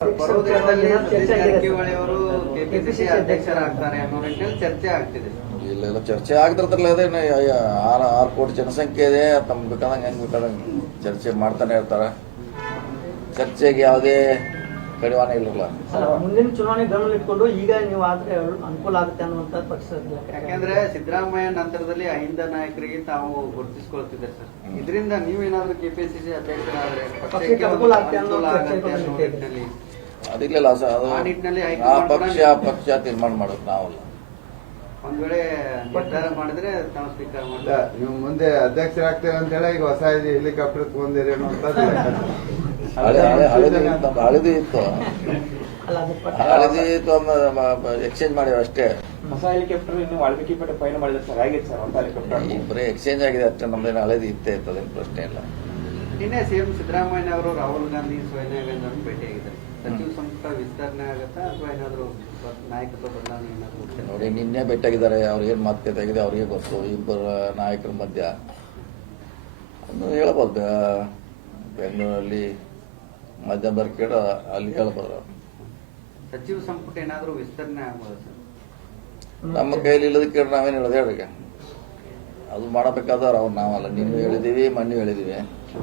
ಬರುವ ದಿನದಲ್ಲಿ ಸತೀಶ್ ಜಾರಕಿಹೊಳಿ ಅವರು ಕೆಪಿಸಿಸಿ ಅಧ್ಯಕ್ಷರಾಗ್ತಾರೆ ಅನ್ನೋ ನಿಟ್ಟಿನಲ್ಲಿ ಚರ್ಚೆ ಆಗ್ತಿದೆ. ಇಲ್ಲ ಚರ್ಚೆ ಆಗ್ತಿರ್ತಲ್ಲ. ಅದೇನು 6 ಕೋಟಿ ಜನಸಂಖ್ಯೆ ಇದೆ. ತಮ್ಮ ಬೇಕಾದಂಗೆ ಹೆಂಗೆ ಬೇಕಾದಂಗೆ ಚರ್ಚೆ ಮಾಡ್ತಾನೆ ಇರ್ತಾರೆ. ಚರ್ಚೆಗೆ ಯಾವುದೇ ಕಡಿವಾಣ ಇಲ್ಲಲ್ಲ. ಮುಂದಿನ ಚುನಾವಣೆ ಗಮನ ಇಟ್ಕೊಂಡು ಈಗ ನೀವು ಆದ್ರೆ ಅನುಕೂಲ ಆಗುತ್ತೆ ಅನ್ನುವಂತ ಪಕ್ಷ. ಯಾಕಂದ್ರೆ ಸಿದ್ದರಾಮಯ್ಯ ನಂತರದಲ್ಲಿ ಅಹಿಂದ ನಾಯಕರಿಗೆ ತಾವು ಗುರುತಿಸಿಕೊಳ್ತಿದ್ದಾರೆ ಸರ್. ಇದರಿಂದ ನೀವೇನಾದ್ರೂ ಕೆಪಿಸಿಸಿ ಅಧ್ಯಕ್ಷರಾದ್ರೆ ಪಕ್ಷಕ್ಕೆ ಅನುಕೂಲ ಆಗುತ್ತೆ ಅನ್ನೋ ನಿಟ್ಟಿನಲ್ಲಿ ಅದಿಲ್ಲ ಸರ್. ಅದು ಆ ಪಕ್ಷ ತೀರ್ಮಾನ ಮಾಡೋದು ನಾವಲ್ಲ. ಒಂದ್ ವೇಳೆ ನಿರ್ಧಾರ ಮಾಡಿದ್ರೆ ತಾವು ಸ್ವೀಕಾರ ಮಾಡ್ತಾರೆ. ನೀವು ಮುಂದೆ ಅಧ್ಯಕ್ಷರಾಗ್ತೀರ ಅಂತ ಹೇಳಿ ಈಗ ಹೊಸ ಹೆಲಿಕಾಪ್ಟರ್ ತಗೊಂಡಿರಿ ಅನ್ನೋಂಥದ್ದು ಹಳದಿ ಇತ್ತು ಎಕ್ಸ್ಚೇಂಜ್ ಮಾಡಿವ ಅಷ್ಟೇ. ಹೊಸ ಹೆಲಿಕಾಪ್ಟರ್ ಇನ್ನು ವಾಲ್ಮೀಕಿ ಪೇಟೆ ಪಯಣ ಮಾಡಿದ್ರೆ ಸರ್ ಹೇಗಿತ್ತು ಸರ್ ಹೊಸ ಹೆಲಿಕಾಪ್ಟರ್? ಬರೀ ಎಕ್ಸ್ಚೇಂಜ್ ಆಗಿದೆ ಅಷ್ಟೇ. ನಮ್ದೇನು ಹಳದಿ ಇತ್ತೇ ಇತ್ತು, ಅದೇನು ಪ್ರಶ್ನೆ ಇಲ್ಲ. ನಿನ್ನೆ ಸಿಎಂ ಸಿದ್ದರಾಮಯ್ಯ ಅವರು ರಾಹುಲ್ ಗಾಂಧಿ ಸೋನಿಯಾ ಗಾಂಧಿ ಅವರನ್ನು ಭೇಟಿಯಾಗಿದ್ದಾರೆ. ಸಚಿವ ಸಂಪುಟ ವಿಸ್ತರಣೆ ಆಗುತ್ತಾ ಅಥವಾ ಏನಾದ್ರು ನಾಯಕತ್ವ ಬದಲಾವಣೆ ಏನಾದ್ರು? ನೋಡಿ, ನಿನ್ನೆ ಭೇಟಿಯಾಗಿದ್ದಾರೆ. ಅವ್ರು ಏನು ಮಾತುಕತೆ ಆಗಿದೆ ಅವ್ರಿಗೆ ಗೊತ್ತು. ಇಬ್ಬರ ನಾಯಕರ ಮಧ್ಯ ಹೇಳ್ಬೋದು. ಬೆಂಗಳೂರಲ್ಲಿ ಮಧ್ಯಂತರ ಕೇಳ ಅಲ್ಲಿ ಹೇಳ್ಬೋದು. ಸಚಿವ ಸಂಪುಟ ಏನಾದ್ರು ವಿಸ್ತರಣೆ ಆಗ್ಬೋದು ಸರ್? ನಮ್ಮ ಕೈಲಿ ಇಲ್ಲದಕ್ಕೆ ನಾವೇನು ಹೇಳೋದು? ಹೇಳಿಗೆ ಅದು ಮಾಡಬೇಕಾದ್ರೆ ಅವ್ರು ನಾವಲ್ಲ. ನೀನು ಹೇಳಿದೀವಿ, ಮೊನ್ನೆ ಹೇಳಿದೀವಿ.